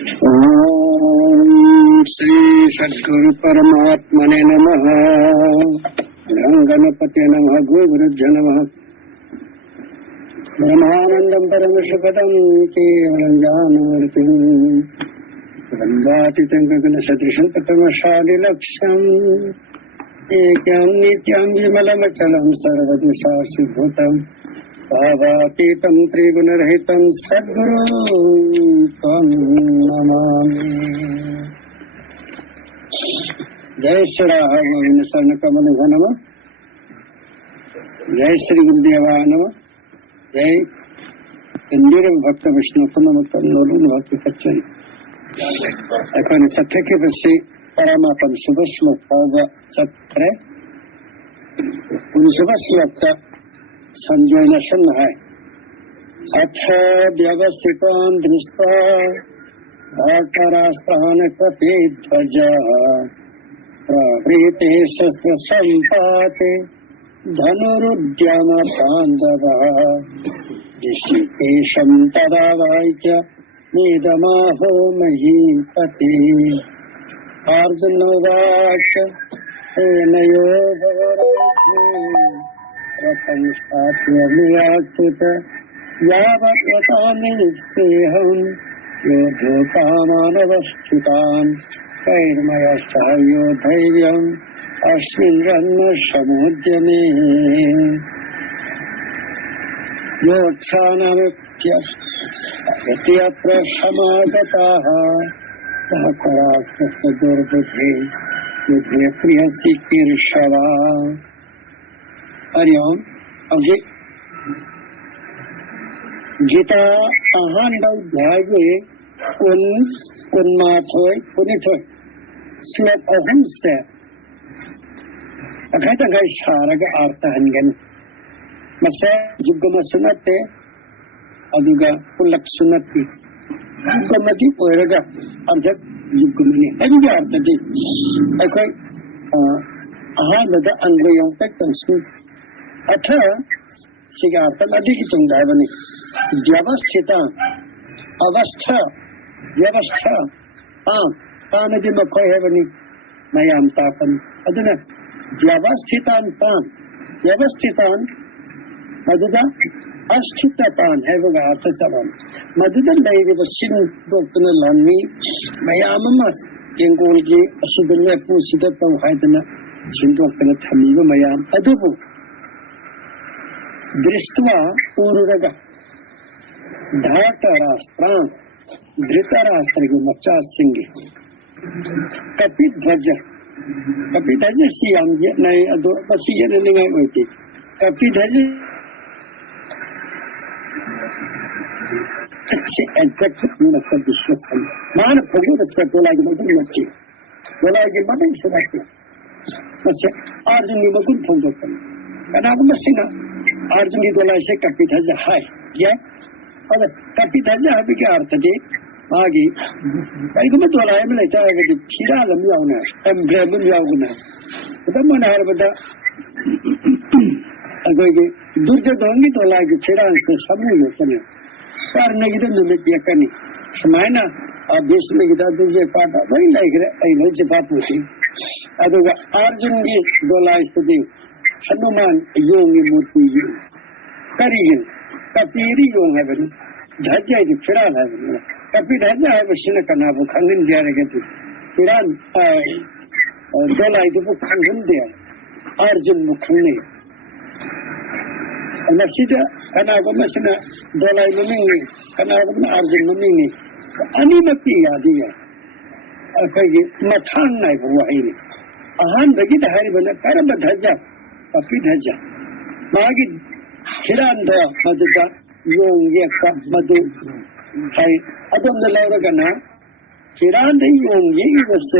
Om Sri Sadguru Paramatmane Namaha. Ganganapati Namaha Gurujja Namaha. Brahmanandam Paramashupadam Kevalam Jnanamurtim Vandatitam Gagana Sadrisham Patamashadi Laksham Ekyam Nityam Vimalamachalam Sarvadi Sasi Bhutam Bhavapitam Trigunarahitam Sadguru Tam Namami Jai Shri Raghavina Sarnakamal Ghanama Jai Shri Gurudeva Nama Jai Indira Bhakta Vishnu Punamatam Nolun Bhakti Kachari Ekoni Sathaki Vasi Paramatam Subhashlok Bhava Satre Subhashlokta Sanjayana Shanhai Atha Vyavasitam Drishta Bhakarasthana Kapi Dhvaja Pravrite Shastra Sampate Dhanurudyama Pandava Dishikesham Tadavaikya Nidamaho Mahipati Arjunavacha Enayo Bhavarati Ratam Statya Miyachita Yavat Yatani Seham Yodhokamanavashchitan Kairmaya Sahayodhaivyam Asmin Ranna Samudhyame Yotsanamukya Yatyatra Samagataha Bhakarasya Durbuddhi Yudhya Priyasi Kirshava Hari Om Abhijit Gita Ahanda Dhage Kunmathoi Punithoi Smet Ahumse Akhaitagai Sharaga Artha Hangan Masa Yugama Sunate Aduga Pulak Sunati Yugamati Oiraga Arjat Yugamani Aduga Arthati Akai Ahanda Andreyong Tektansu Atha Sigartha Adikitung Davani Dyavasthita Avastha Vyavastha Tanadi Makoi Havani Mayam Tapan Aduna Vyavasthitan Tan Vyavasthitan Maduda Asthitatan Havaga Arthasavan Maduda Lady was Sin Dopana Lani Mayamamas Yangolgi Asubilla Pusidatam Haidana Sindopana Tamiva Mayam Adubu Dristva Ururaga Dhata Rastran Drita Rastragi Macha Singi Kapit Bhaja Kapit Haja Siam Yetnai Ado Pasiyan Lingai Viti Kapit Haja Exact Munaka Vishwasam Mana Pagoda Sakola Madhurati Velagi Madin Sadaki Masa Arjun Nimakun Pondokan Kanamasina Arjun Nidola Kapit Haja High Yeah Kapit Haja Habiki Artadi Magi Kaikumadola Emilata Kira Lamuna and Bremen Yaguna the Manarbada Durja Dongi to like Chiran Samu Negative Yakani Samana or this Megida Pata very like I know Japapusi Aduga Arjun Dolai to the Hanuman Yogi Muti Karigan Kapiri Young Heaven Dhaja the Firan Heaven Kapitaja have a Sinakanabu Kangin Jaragati Firan Dolai to put Kangin there Arjun Mukani Nasida Kanagomasina Dolai Lumini Kanagam Arjun Lumini Animati Yadia Akagi Matan Naibu Wahini Ahan Bagita Haribana Karabataja Kapitaja Magi Hiranda Maduka Yong Yaka Madu Hai Adam the Lauragana Hiranda Yong Yi was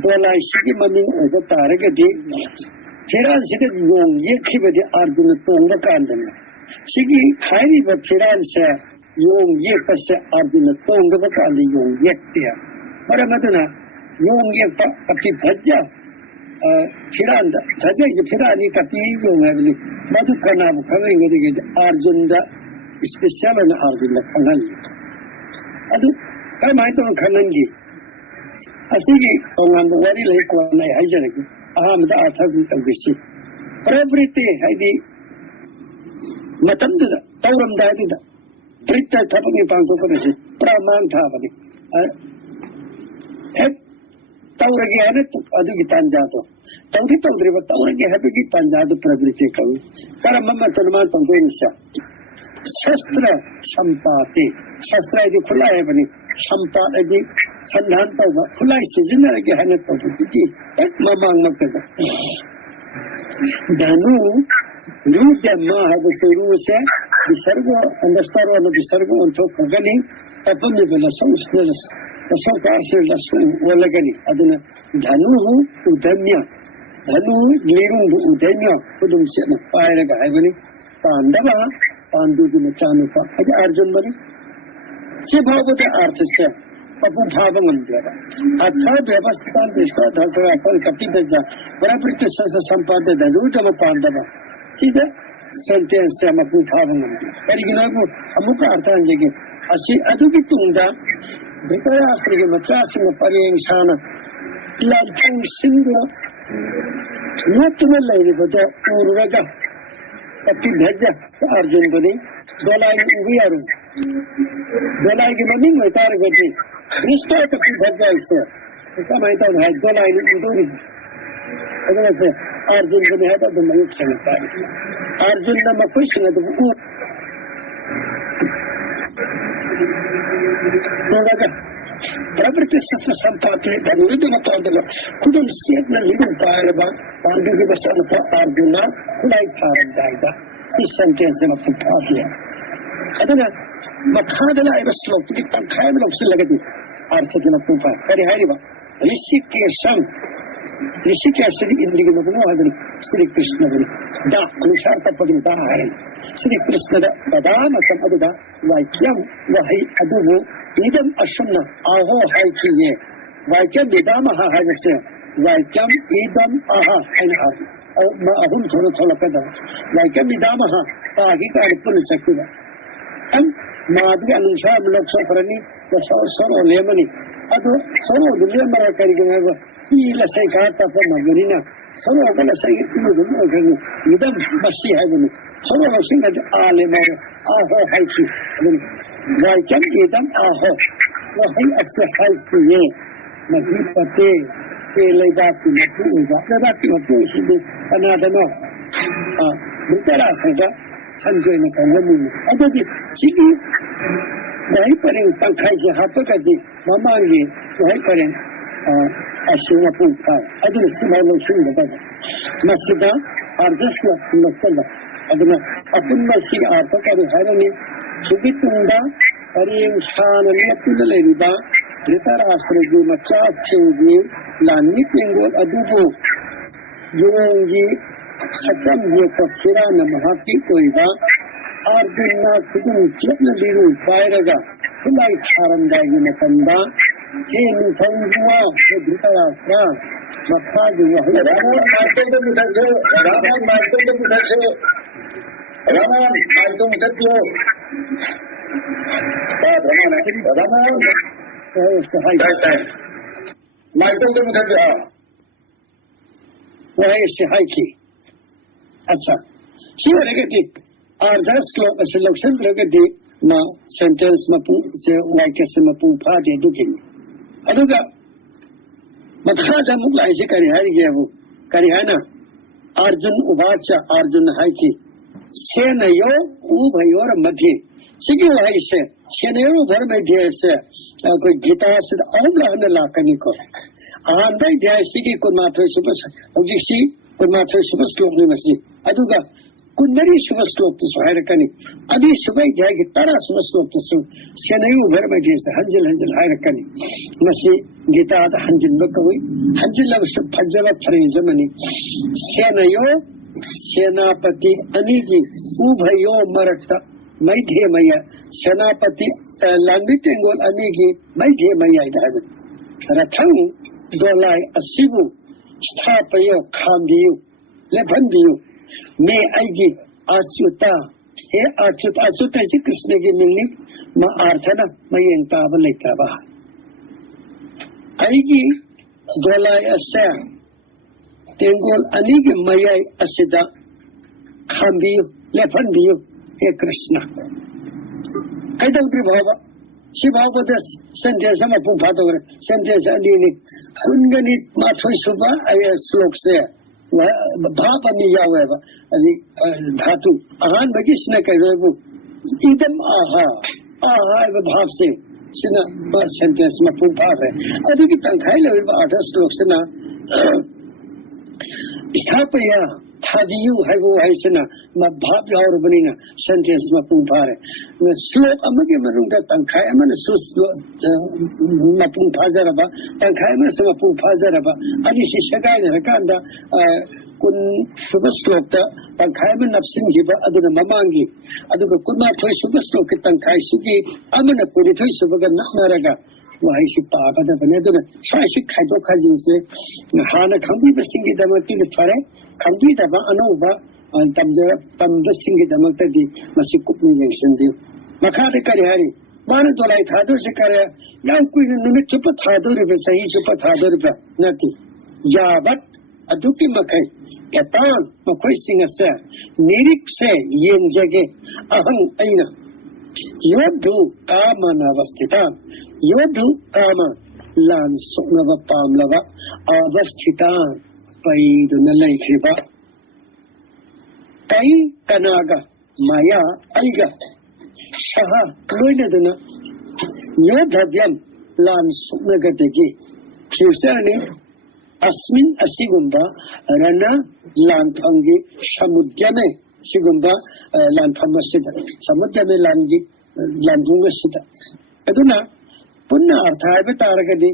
Dolai Shiki Mami over Taragati Tiran Sikat Yong Yaki with the argument on the Kandana. Sigi Hari but Tiran said Yong Yakas argument on the Kandi Yong Yakia. Maramadana Yong Yaka Kapi Paja Tiranda Taja is a Pirani Kapi Yong Heavenly Madukana coming with Arjunda special and Arjunda Kanali. cái máy tôi khả năng gì à sĩ gì còn làm một cái lấy quần này hay gì này mà ta thao cũng tầm cái gì priority hay đi mà tấm từ đó tao làm đại từ đó Prita tháp ni pang so kare se praman tha bani hết tau rage ane adu ki tanja to tau ki tau driva tau rage habe ki tanja to prabrite kav tara mamma tanman tau ko nisha shastra sampati shastra idi khula hai bani sampa idi sandhan tau ba khula se jinna rage hane tau ki ek mamang makta danu Luda maha bersuru se disargo andastar wala disargo untuk kagani apa ni bela sausnelas asal karsir lasu wala gani aduna dhanuhu udanya dhanu glirung udanya udum se na paira ga haibani pandava pandu di machanu pa aja arjun bani se bhavate artha se apu bhavangam deva atha devastan dista dhatra apal kapitaja parapriti sasa sampada dhanu pandava सीधा sentence से हम अपनी भावना में लेकिन अब अमुक अर्थ है कि असी अदुकी तुंगा धृतराष्ट्र के मचास में परिंसान लालचों सिंधु नोट में ले रहे बता उर्वगा अपनी भेजा अर्जुन को दे दोलाई उबियारू दोलाई की मनी में तार गए निष्ठा अपनी भेजा इसे इसका मायने है दोलाई उड़ोरी अगर ऐसे अर्जुन को नहीं था तो मैं एक समझता है अर्जुन ने मैं कुछ नहीं तो वो लगा प्रवृत्ति शस्त्र संपादन धनुर्विद्या में तो अंदर खुद उन सेठ ने लिखा पाया बा पांडु के बस अनु अर्जुन खुलाई फारम जाएगा इस सेंटेंस में पूछा दिया अतः मखादला है बस लोग की पंखाए में लोग से लगे थे अर्थ के में पूछा करे है रे बा ऋषिकेशम ऋषिकेश इंद्रिय में बनो है श्री कृष्ण बनी दा अनुसार तब पदी दा है श्री कृष्ण दा बदाम तम अदुदा वाक्यम वही अदुबो इदम अशुन्न आहो है कि ये वाक्यम निदाम है जैसे वाक्यम इदम आहा है और मैं अहुम थोड़ा थोड़ा कदम वाक्यम निदाम ताकि का पुल सकुदा हम मादी अनुसार लोग सफरनी तो सर और लेमनी अदु सर और दुनिया मरा करके ila sai ka ta fa magarina sabo kala sai kuma da mu ga idan bashi ha ne sabo ba shi da ale mare aho haiki ga kan idan aho wa hai asha haiki ye nahi pate ke lai da ki mu da ki mu shi ne ana da no mutara sai da sanjay ne kan mu adadi shi dai pare pankhai ke hato ka di mamangi dai pare अशुभ पूछा अदल सिमाई में शुरू होता है मस्जिदा आर्दश मस्जिदा अदल अपन मस्जिद आर्थ का रिहाई ने सुबितुंडा परिंसान ने अपने लेनिदा धृतराष्ट्र जी मच्चा चेंगी लानी पेंगो अदुबो योंगी सतम ये पक्षिरा न महाती कोईदा अर्जुन ना कुछ चित्त दिरू पायरेगा खुलाई खारंदाई में कंदा हे निसंजुआ हे धृतराष्ट्र मक्का जो है रावण मारते तो मुझे रावण मारते तो मुझे रावण मारते मुझे क्यों रावण सहाय मारते तो मुझे क्या वह सहाय की अच्छा क्यों लगे थी आर्धर श्लोक श्लोक से लगे थी माँ सेंटेंस में से वाक्य से में पूछा दे दुखेंगे अदुगा मत्खाजा मुगला ऐसे करिहारी गया वो करिहाना अर्जुन उवाचा अर्जुन है कि सेनयो उभयोर मध्य सिगी है से सेनयो भर मध्य से कोई गीता से औलहन लाकनी को आंदे ध्याय सिगी को मात्र सुबह उजिसी को मात्र सुबह श्लोक में मसी अदुगा कुंदरी सुबह श्लोक तो सुहायर कनी अभी सुबह जाएगी तारा सुबह श्लोक तो सेनयो भर मध्य से हंजल हंजल हायर कनी मसी गीता हंजिन बकवी हंजिल फजल फरेजमनी सेनयो सेनापति अनिजी उभयो मरट मैधे मैया सेनापति लांबितेंगोल अनिगी मैधे मैया इधर रथं दोलाई असिबु स्थापयो खांबियो लेभंबियो मैं आईगी आच्युता हे अच्युत अच्युत श्री कृष्ण की मिलनी माँ आर्थना मैं यंता बलेता बहा Aigi Dolai Asa Tengol Anigi Mayai Asida Kambiu Lepanbiu He Krishna Kaidavri Baba Shibaba sentence sama Pumpato sentence Adini Kungani Matoi Suba Aya Slokse Baba Niyaweva Dhatu Ahan Bagishna Kaivu Idam Aha Bhavse Sina sentence Mapupave Adiki Tankaila Artas Loksana Istapaya Tadiyu Hago Haisana Mabhab Yaurbanina sentence Mapupare Slok Amagi Marunga Tankaiman Sus Mapun Pazaraba Tankaiman Samapun Pazaraba Adishi Shagana Rakanda Kun Subaslokta Tankaiman Napsingiba Aduna Mamangi Aduka Kuna Toy Subaslok Tankai Sugi Amana Puritoy Subaga Nasnaraga Wahishi Papa the Veneduna Shashi Kaito Kajinse Hana Kambi Singi Damati the Fare Kambi Dava Anova and Tamza Singi Damatadi Masikupi Yansindi Makata Karihari Manatolai Tado Sikara Young Queen Numichupa Tado River Sahi Super Tado River Nati Yabat Aduki Makai Katan Makwai Singasa Nirik Se Yen Jage Ahang Aina Yodu Kama Navastitan Yodu Kama Lan Suknava Pamlava Avastitan Paidunalai Kriba Kai Kanaga Maya Aiga Shaha Luidaduna Yodhabyam Lan Suknagategi Pusani Asmin Asigumba Rana Lan Pangi Shamudyame Sigumba Lan Pamasida Samudyame Langi Landungasida Aduna Punna Arthaiba Taragadi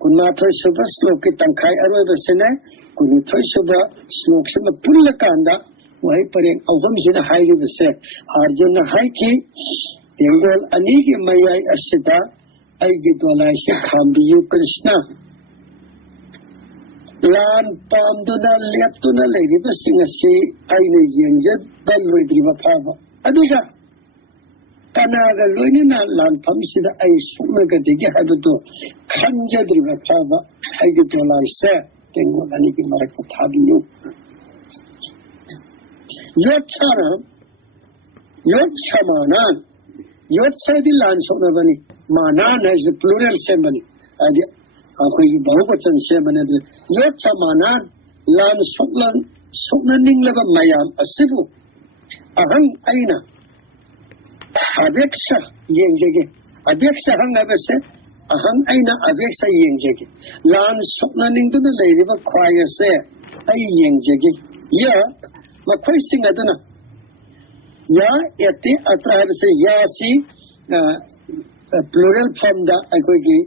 Kunathoy Suba Sloki Tankai Arweba Sene Kunithoy Suba Sloksima Pullakanda Wai Paring Avamsina Haigi Vase Arjuna Haiki Tengol Anigi Mayai Asida Aigidwalai Kambiyu Krishna Lan Pamduna Leptuna Lady Basingasi Aina Yenjad Balwidriva Pava Adiga Kanaga Lunina Lan Pamsida Aisunaga Digi Habuto Kanjadriva Pava Aigidwalai Se Tengol Anigi Marakatabiyu Yotshamanan Yotsadi Lan Sonavani Manan is the plural ceremony. Ako'y bahubatan siya manad. Yotsamanan Lan Suknaning Lava Mayam Asibu Ahang Aina Aveksha Yenjege Aveksha Hang Avese Ahang Aina Aveksha Yenjege Lan Suknaning to the lady of choir say Ay Yenjege Ya Makwai sing aduna Ya Eti Atrahase Ya si plural form da Ako'y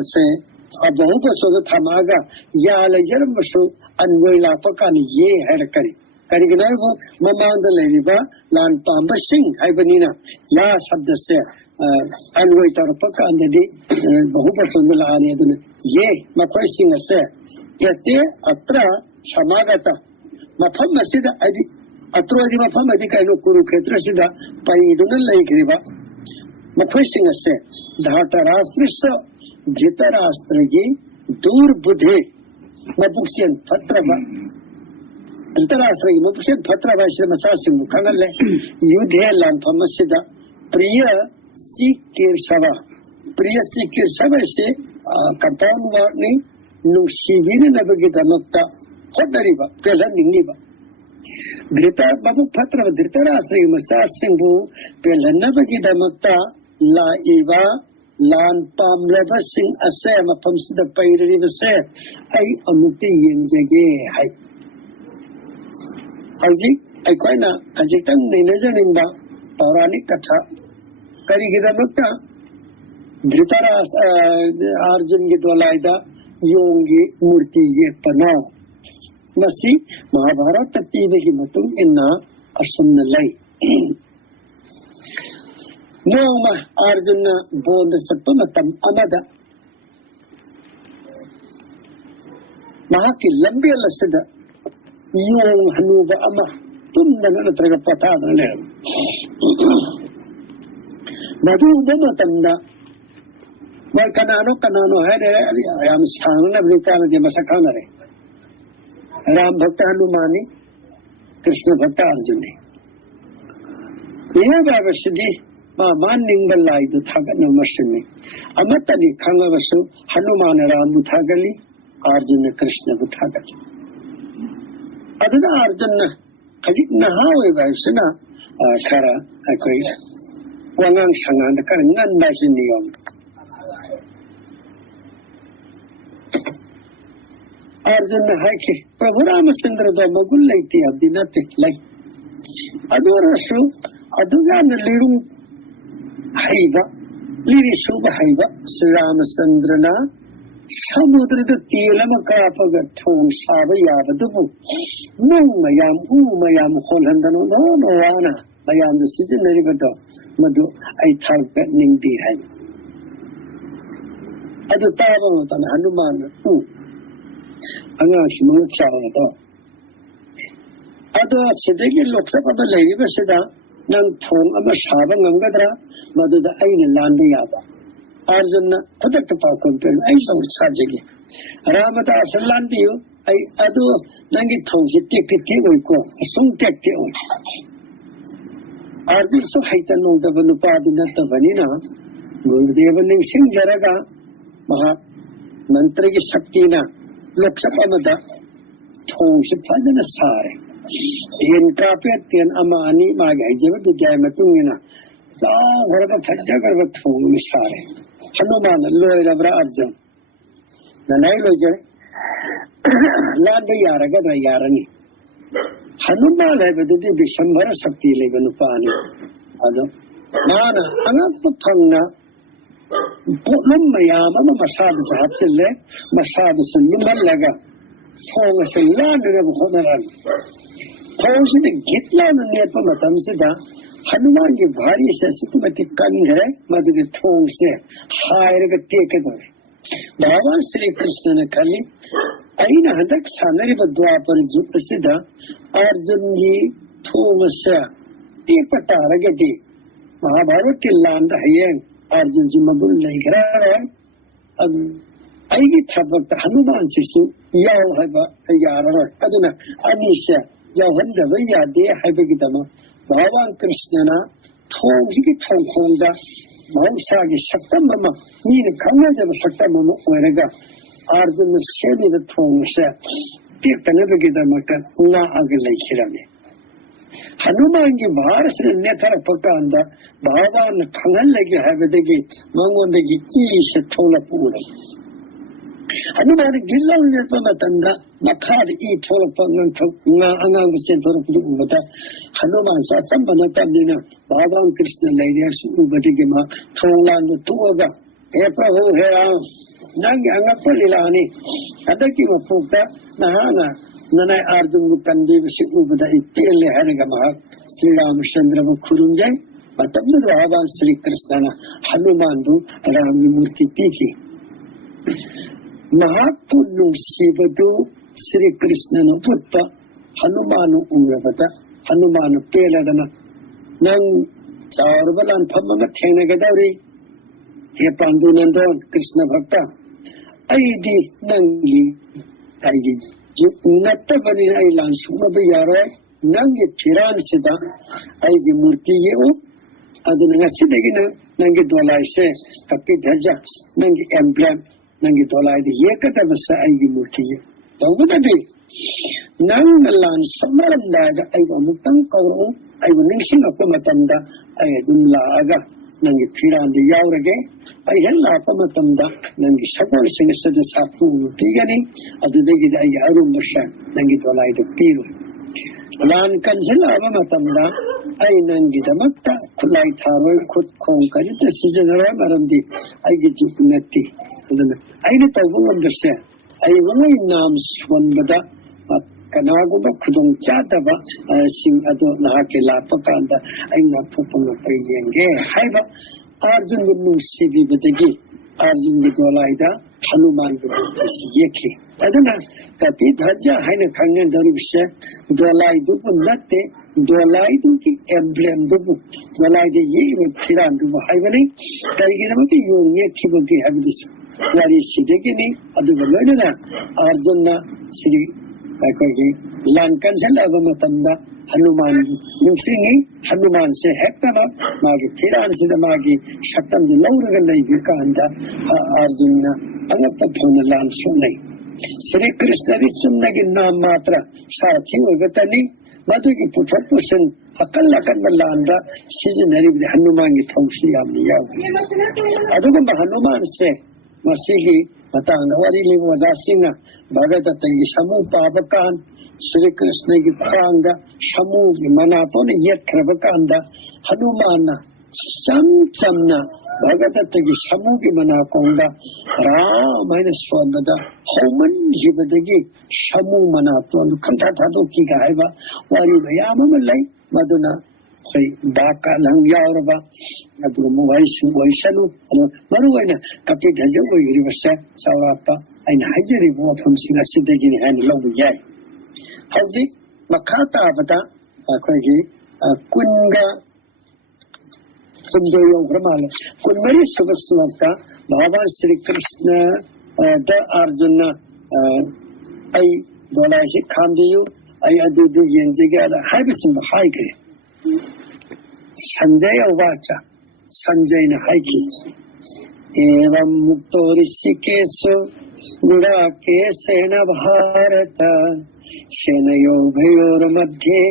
say Abahuba so the Tamaga Yala Yermasu and Wela Pakani Ye had a curry. Kariganavo, Mamanda Ladiba, Lan Pamba Sing, Ibanina, Ya Sabdase, and Waiter Paka and the day, Bahuba Sundalani, Ye, Makwai Sing a say, Yate, Atra, Shamagata, Mapama Sida, Atro di Mapama di Kaino Kuru Ketrasida, Paiduna Lake River, Makwai Sing a say, the Hatarastrisa. Dhritarashtragi Dur Budhe Mapuksian Patrava Dhritarashtragi Mapuksian Patrava Shrimasasim Kanale Yudhe Lan Pamasida Priya Sikir Shava Priya Sikir Shava se Katan Varni Nushivini Nabagita Nokta Hodariva Pelaniniva Dhritar Babu Patrava Dhritarashtragi Masasimbu Pelanabagita Nokta La Eva Lan Pam Levasing Asema Pamsida Pairi Vase Ai Amuti Yenjage Hai Haji Aquina Ajitan Ninajanimba Parani Kata Karigida Nutta Dritaras Arjun Gitwalaida Yongi Murti Yepana Masi Mahabharata Tiviki Matum Inna Asumnalai Noma Arjuna Bond Sapamatam Amada Mahaki Lambia Lasida Yung Hanuba Ama Tumdana Tragapata Lem Nadu Bomatamda मैं कनानो है रे हम सांगने बलिकान के मसखाना रे राम भक्त हनुमानी कृष्ण भक्त अर्जुन ये बाबसदी मान निंगल लाई तो थागत नमस्ने अमतनी खंगवसु हनुमान राम थागली अर्जुन कृष्ण थागत अदना अर्जुन खजिक नहावे बाबसना खरा कोई wangang sangan kan ngan basin niom Arjun haike Prabhu Ramachandra da magul laiti abdinate lai adurasu aduga liru haiva liri subha haiva Sri Ramachandra na samudra da tilama kapaga thon saba yabadu nung mayam holhandano no wana mayam the season naribato madu ai tharka ningdi hai adu taba tan hanuman anga simu chawa to adu sidegi loksabha da leiba sida nang thong ama saba ngamgadra madu da ai landu yaba arjuna padak pa kon ai so sajegi ramadas landiyo ai adu nangi thong sitte kitti oi ko sung tekte oi Arjun so haitan no da vanupadi na ta vanina Gurudeva ning sing jaraga maha mantra ki shakti na loksabha mada thong se phajana sare yen ka pe ten amani ma ga jeva du jay matungina ja garba phajja garba thong ni sare hanuman loy rabra arjun nanai loy jare lan de yaraga da yarani Hanuman hai bedudi Vishambhara Shakti levanupani. Ado, nana angat pangna pulum mayama masad sahatsille masad sunnimal laga. Phong sillan ne bhodaran. Phong se gitla ne pamatam sida Hanuman ki bhari se sukumati kan hai madri phong se hair ga tekadore. Bhagavan Sri Krishna ne kali aina hadak sanari badwapar jupasida Arjun ji thomasa ekpataragati Mahabharat ki landa hayen Arjun ji magul leghara aigi thabakta Hanuman sisu yaw haiba yara aduna anisha yawhanda vaya de haiba gidama Bhagavan Krishna na thomji ki thongda Mahamsa ki shaktamama nini khamajaba shaktamama oiraga Arjun seni the thomsa tirtanabagidamaka na agalaikhirame Hanuman ki bharas nethara pakanda bhavan khangalagi habedagi mangondagi isha thola pura Hanuman gillan netpamatanda makhad e thola pangan na angang sen thola pura Hanuman sa sambana tamdina bhavan Krishna laiya su ubadigi ma thola no tuaga he prabhu he ram nangi angapalilani adaki mapukta nahana nanai Arjun kandi visi ubada ipele hariga maha Sri Ramachandra khurunjai matamdu bhavan Sri Krishna na Hanumandu Rami Murti tiki mahapullu sibadu Sri Krishna na putta Hanumanu umrabata Hanumanu peladana nang saurbalan phamma thena gadari he pandu nandon Krishna bhakta aidi nangi aidi natabani ai lan suma be yara nangi thiran sida aidi murti yeo aduna ngasidegina nangi dolai se kapi dhaja nangi emblem nangi dolai de yekata basa aidi murti ye tawudadi nang lan samaram da ai amutang kauru ai ningsing apamatamda ai dun laaga nangi thiran de yaurage ai hella apamatamda nangi sakol singasada sapu pigani adudegi ai arum basha nangi dolai de piru lan kanjila apamatamda ai nangi damakta kulai tharoi khut khong kari ta sijanara maramdi ai gi jupnati aduna ai ne tawun basha ai wai nam swanbada kanaguba khudong chadaba sing ado nahake lapakanda aina phupanga payenge haiba Arjun nu sibi betegi Arjun di dolaida Hanuman ko yeke aduna kapi dhaja haina kangen daribse dolai du natte dolai tu ki emblem tu dolai de ye me khiran tu hai bani kai ki nam ki yo ye ki bo ki habis wari side ki ni adu bolo na arjuna sri ko ki lankan sala ba matamda hanuman musingi hanuman se hektana ma ki khiran sida ma ki shaktam di laura lai ki ka anda arjuna anap phona lan sunai Sri Krishna ri sunna ki naam matra saathi hogatani madu ki puthapushan akal malanda seasonary with Hanuman ki thausi amni yaw adugo Hanuman se masigi matanga wari li wazasinga bhagata tayi samu pabakan Sri Krishna ki pranga samu ki manatone yet krabakanda Hanuman samna bhagata tayi samu ki manakonda Ramayana swamada homan jibadagi samu manaton kanta thadu ki gaiba wari bayama malai maduna khoi baka lang yauraba adu muwai sanu maruwaina kapi gajo go yiribasa sawrata aina hajari bo famsina sidagi ni han lobu yai hauji makhata bata khoi gi kunga kunjo yong ramala kunmari subasnaka Bhava Sri Krishna the Arjuna ai dolai shi khamdiyu ai adudu yenjiga da haibisin haike Sanjaya vacha Sanjay na haiki evam mukto rishikesu gudakesena bharata senayo bhayor madhye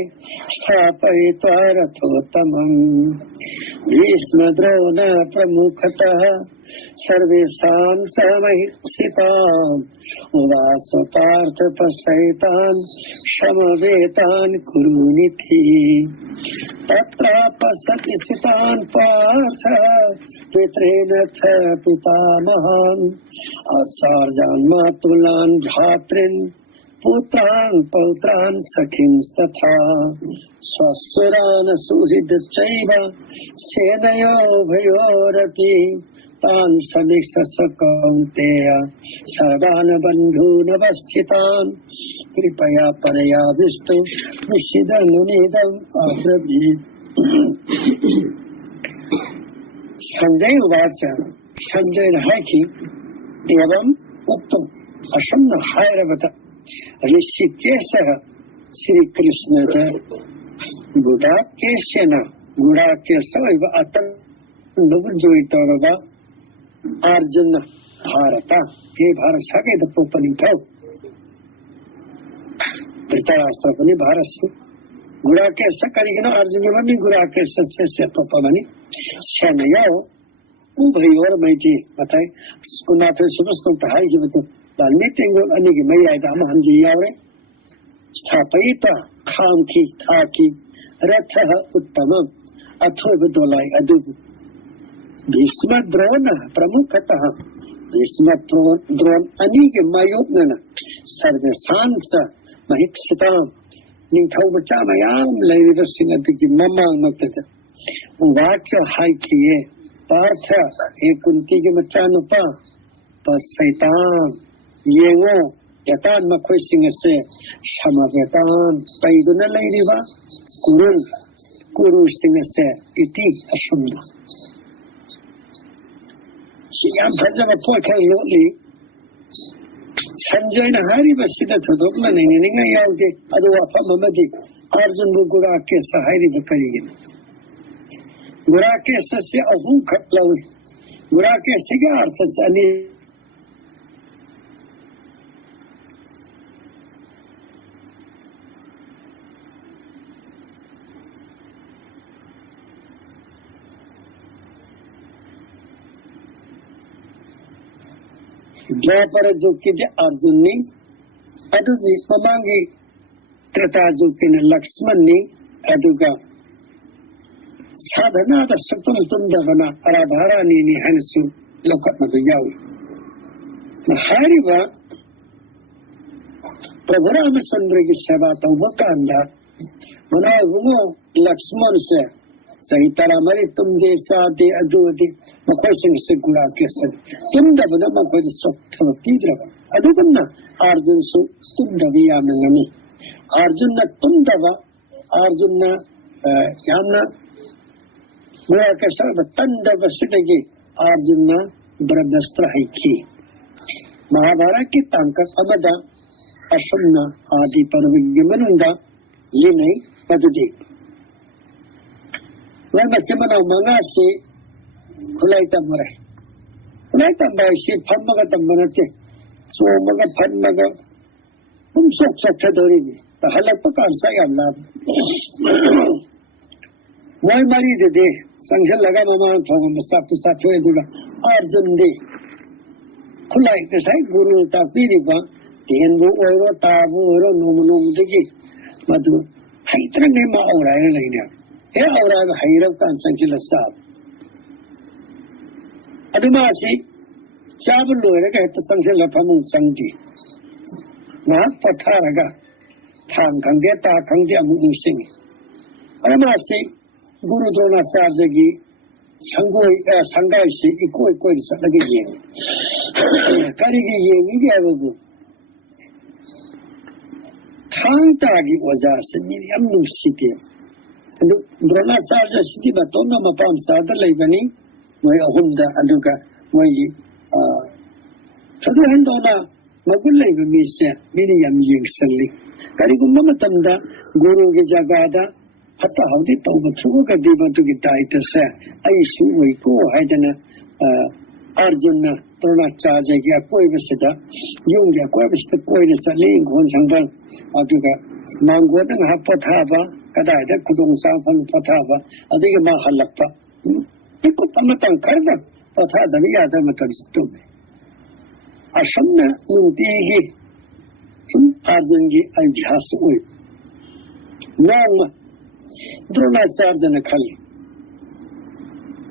sthapayitva rathotamam Bhishma Drona pramukhatah sarvesam samahiksitam uvasa partha pasaitam shamavetan kuruniti tatra pasati sitan partha pitrenatha pitamahan asarjan matulan bhatrin putran pautran sakhinstatha swasuran suhridchaiva senayo bhayorapi tan samiksasakaunteya sarvana bandhuna vaschitan kripaya paraya vistu nishidanunidam abrabhi Sanjay uvacha Sanjay haiki evam uktam asamna hairavata Rishikesha Sri Krishna Gudakeshana Gudakesha iva atan nubujoitoraba Arjuna Bharata ke Bharasa ke the popani thau Dhritarashtra pani Bharasa Gudakesha karigina Arjuna mani Gudakesha se popamani Shanayao ubhayor maiti batai kunatha subastam tahai ki batu Meeting anigi mayai da hanji yaure sthapayita khamki thaki ratha uttamam athoba dolai adu Bhishma Drona pramukhatah Bhishma Drona anigi mayotnana sarvesansa mahiksitam ningthau bacha mayam lairiba singatiki mamang maktata vacha haikiye partha ekunti ki bacha nupa pasaitam Yengo yatan makhoi singase shamavetan paiduna lairiba kuru singase iti ashamda siyam phajama pokai loli Sanjay na hari basida thadokna ninga yaude adu afa mamadi Arjun bu gurake sahari bakarigin gurake sasya ahu khatlawi gurake siga arthas ani Dwapar Jukid Arjuni, Aduji Mamangi Tratajukin Lakshmani, Aduga Sadhana the Satum Tundavana, Radharani Hansu, Lokatna Yawi. Mahariva Prabhurama Sandrigi Sabata Wakanda, Manavumo Lakshman se, Saitara Maritum de Sadi Adudi. Question is Gura Kessan. Tunda Badama was so Pidra. Adubana, Arjun so Tunda Viamani. Arjuna Tundava, Arjuna Yamna Murakasa Tanda Vasidagi Arjuna Brahmastra Haiki Mahabharaki Tankat Abada Ashamna Adi Parvigamanunda Yinai Padadi Lama Simana Mangasi Kulaita Mare Kulaita Bashi Padmagata Manate So Maga Padmaga Sok Sakadori the Halapakan Sayam Why marry the day Sanghel Lagama from Masatu Satu Arjun Day Kulai the Sai Guru Tapiriba Tienbu Oro Tabu Oro Nomunum Digi Madu Haitrangima Aura Lina Here Aura the Hairakan Sanchila Sab Adamasi Chabulu at the Sanchela Pamun Sangi Not Pataraga Tam Kangeta Kangia Mudi Sing Adamasi Guru Drona Sazagi Sangoi Sangaisi Iko Sanagi Yen Karigi Yen Igabu Tangtagi was as a Yamdu city. And Drona Saza city, but Tona Mapam Sada Labani, my Honda Aduka, my Tadandona, Magula Misha, Miniam Ying Sally. Karigumamatamda, Guru Gijagada, Hata Hadi Toba Tuga Diva to get tighter, I see we go Haidana Arjuna, Drona Charge, Yakoivasita, Junga Quavis the Quavis, a link on Sangal, Aduka, Mangodan Hapotava, Kadada, Kudung Sanfan Potava, Adiga Mahalapa. Pamatan Karda, Potada, the other methods to me. Ashamna Lutigi Arjungi, I just wait. Nam Drona Sarjana Kali.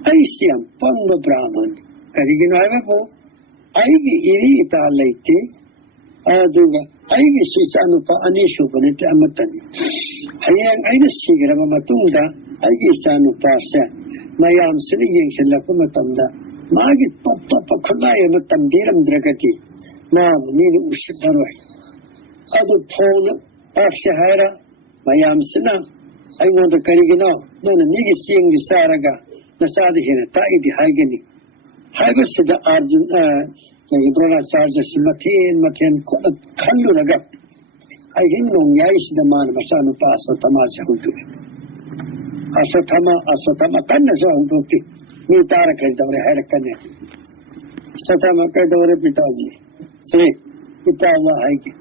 I see a Panga Brahman, Kariginago, Aigi Irita Lake, Aduga, Aigi Sisanupa Anishu, Bonita Amatani. Hayang Aina Sigrava Matunda, Aigi Sanupasa, Mayam Singing Shelapumatanda, Magit Papa Kunaya Matambiram Dragati, Mam Nini Ushitaroi. Adu Pona, Akshahara, Mayam Sina, I want the Karigino, no, the Nigi seeing the Saraga, the Sadihina, Tai the Hagani. Hibus the Arjun, Brona Sarjas, Matin, Kaluraga. I think no Yais the man, Masano Pass or Tamasa Hutu. Asotama Kanaza Hutu, New Taraka, the Harakane. Satama Kadore Pitazi. Say, Itawa Haiki.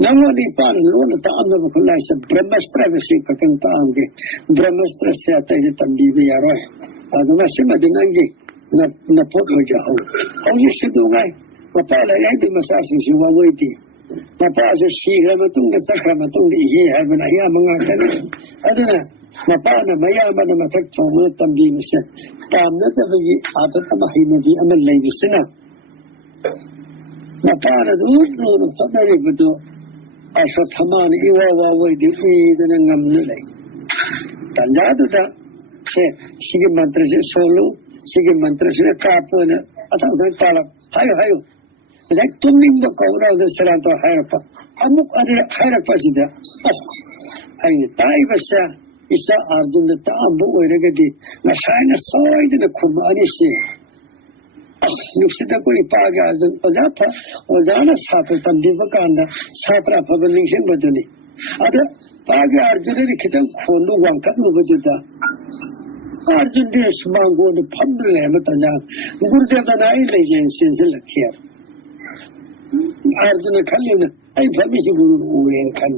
Nobody found Luna Tanda Kulasa, Brahmastra, Kakantangi, Brahmastra Sata Tambivia. Adamashima Dinangi, Napokajaho. How you should do right? Mapala Eddie Massasis, you are waiting. Mapasa she Ramatunga Sakramatungi here, have an Ayamanga. I don't know. Mapana Mayama the Matak for Tambi said, Tam not ever Atamahima the Amal Lady Sinner. Mapana the wood road of Father Ribudo. I shot Haman Iwawa waiting in a Namnile. Tanjada. Sige Mantrasi solo, Sige Mantrasi Kapuna, Atala, Hayo. Like Tuming the Cobra of the Serato Harapa. Amuk Harapasida. I Taivasa, Isa Arjun the Tabu Regati, Nasana Soid the Kumani say. Luxitapuri Pagas and Pazapa, Ozana Sata Tambivakanda, Satra Publishing Batuni. Other Paga Arjun Kitan Kunu Wankamu Vajita. Arjun did small go to Pundle Amatajan, Gurjana Islands in Zilakia. Arjun Kalina, I promise you will come.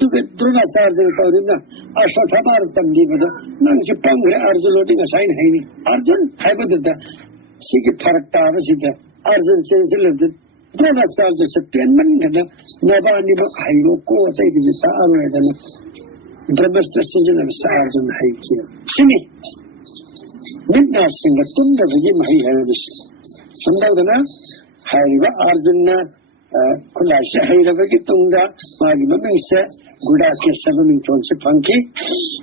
To get Druna Sarjan Saurina, Ashatamar Tambivada, Nansipang Arjun loading a sign Haini. Arjun, Habitata, Siki Parakavasita, Arjun Sensitive, Druna Sarjas a 10 minutes, Navani Hayoko, say Brahmastra season of Sarjan Haiki. Simi Midna Singer Tunda Vijim Hayavis. Sundana, Hariva Arjuna, Kulasha Hayravagitunda, Magimamisa, Gudaki 7 Tonsi Punky,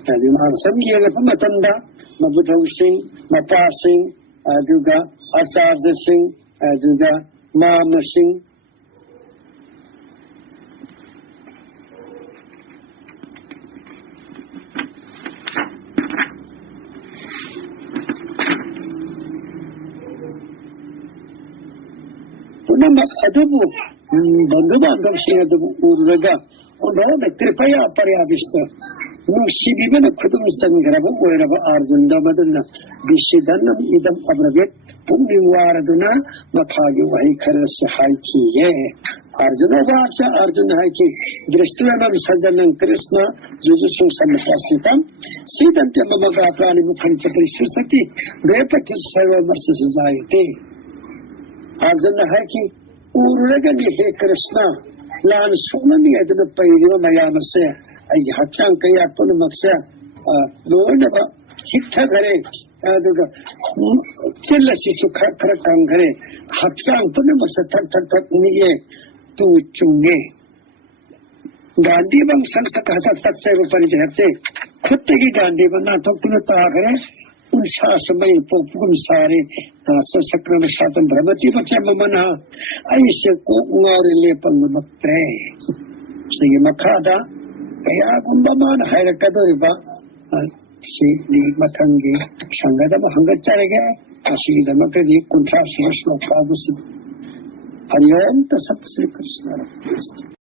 and you have some year of Matanda, Mabuto Singh, Mapa Singh, Aduga, Asarja Singh, Aduga, Mama Singh. Punamak adubu Bandubangamshin adubu Uraga Oda Kripaya Paryavista Shibibana Kudum Sangrava wherever Arjunda Madana Bishidanam Idam Abravet Pumi Waraduna Makagi Wahikaras Haiki Arjuna Vacha Arjuna Haiki Dristranam Sajanam Krishna Jujusu Samasasitam Sidan Temamagaprani Mukanchapri Susati Repatis Sarvamas Society Arjuna Haiki Uragani He Krishna Lan Sumani at the Payro Mayamase I Hachang Kaya Punamaksa Lordava Hitagare Chillasisu Karakangare Hachang Punamaksa Tatniye to Chunge Gandhi Bang Sansakata Tatsa Parijate Kutigi Gandhi Bana talk to the Tagare Unshasamay Popum Sari Sasakram Shatan Bravati Pachamana I said Ngari Lepan Matre Sige Makada Kaya Kundaman Hirakadoriba Si Di Matangi Shangada Mahangacharega Asi the Makadi Contrast National Privacy Ariam the Sri Krishna.